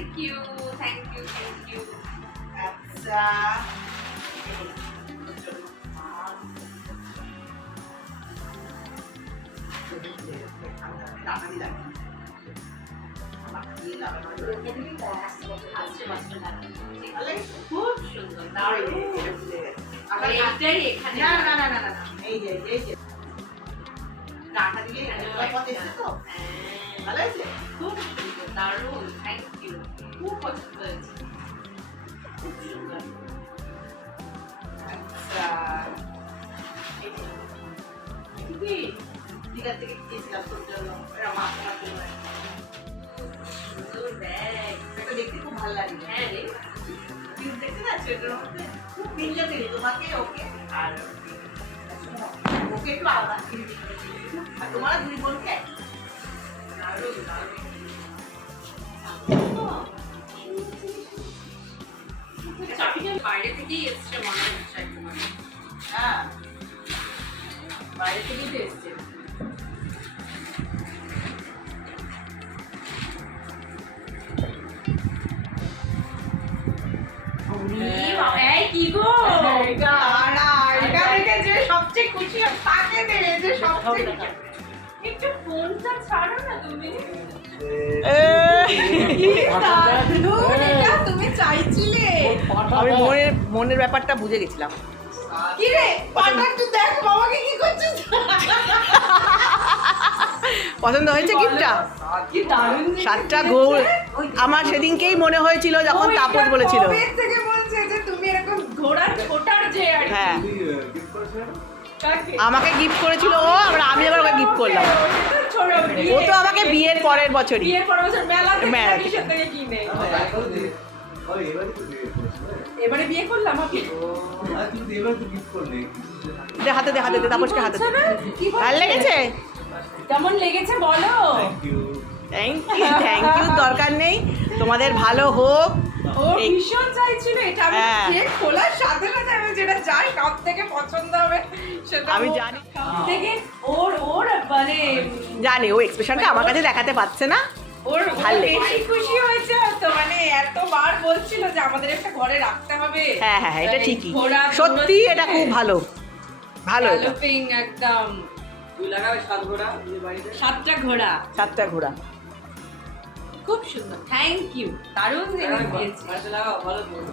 Thank you thank you thank you. আচ্ছা খুব সুন্দর দারুণ। এইটাই এখানে না না না না না না এই যে এই যে ডাটা দিয়ে পথে এসে তো ভালো হয়েছে খুব সুন্দর দারুণ থ্যাংক ইউ খুব পছন্দ হয়েছে খুব সুন্দর। আচ্ছা এই যে কি দীঘা থেকে গিয়েছিলাম তোর জন্য এরা মাছ মাছ সুন্দর ব্যাগ। এটা দেখতে খুব ভালো লাগে হ্যাঁ রে কিন্তু দেখতে না ছোটোর মধ্যে খুব মিললে দিলি তোমাকে ওকে আর ওকে একটু আলাদা আর তোমার দুই বোনকে দারুণ দারুণ। চাবিটা বাইরে থেকেই এসছে মনে হচ্ছে একদম। হ্যাঁ বাইরে থেকেই তো এসছে। এই কি গো এটা দেখে যে সবচেয়ে খুশি হয় তাকে দেবে যে সবচেয়ে একটু ফোনটা ছাড়ো না তুমি। তুমি চাইছিলে আমি মনের ব্যাপারটা বুঝে গেছিলাম। কি রে পাটা একটু দেখ বাবাকে কি করছিস পছন্দ হয়েছে গিফটটা? কি দারুণ সাতটা ঘোর আমার সেদিনকেই মনে হয়েছিল যখন তাপস বলেছিল। কবে থেকে বলছে যে তুমি এরকম ঘোড়া ছোটার যে আর কি। হ্যাঁ কাকে? আমাকে গিফট করেছিল ও, আমি আবার ওকে গিফট করলাম। ও তো আমাকে বিয়ের পরের বছরই। বিয়ের পরের বছর মেলা মেলা থেকে। থেকে থেকে কিনে। এবারে বিয়ে করলাম আমি। দে হাতে দে তাপসকে হাতে দে। আচ্ছা না? কি বলছো? ভালো লেগেছে? কেমন লেগেছে বলো? থ্যাংক ইউ দরকার নেই, তোমাদের ভালো হোক। ও ভীষণ চাইছিল এটা আমি হ্যাঁ। যে খোলার সাথে সাথে আমি যেটা চাই সব থেকে পছন্দ হবে সেটা আমি ও- জানি। সব থেকে ওর মানে জানি ও এক্সপ্রেশনটা আমার কাছে দেখাতে পারছে না। ওর ভালো ও লেগেছে। বেশি খুশি হয়েছে তো মানে এতবার বলছিল যে আমাদের একটা ঘরে রাখতে হবে। হ্যাঁ হ্যাঁ এটা ঠিকই, ঘোড়া সত্যি দৌড়চ্ছে। এটা খুব ভালো ভালো এটা। Galloping একদম সাতটা ঘোড়া সাতটা ঘোড়া। খুব সুন্দর থ্যাংক ইউ দারুণ জিনিস দিয়েছে।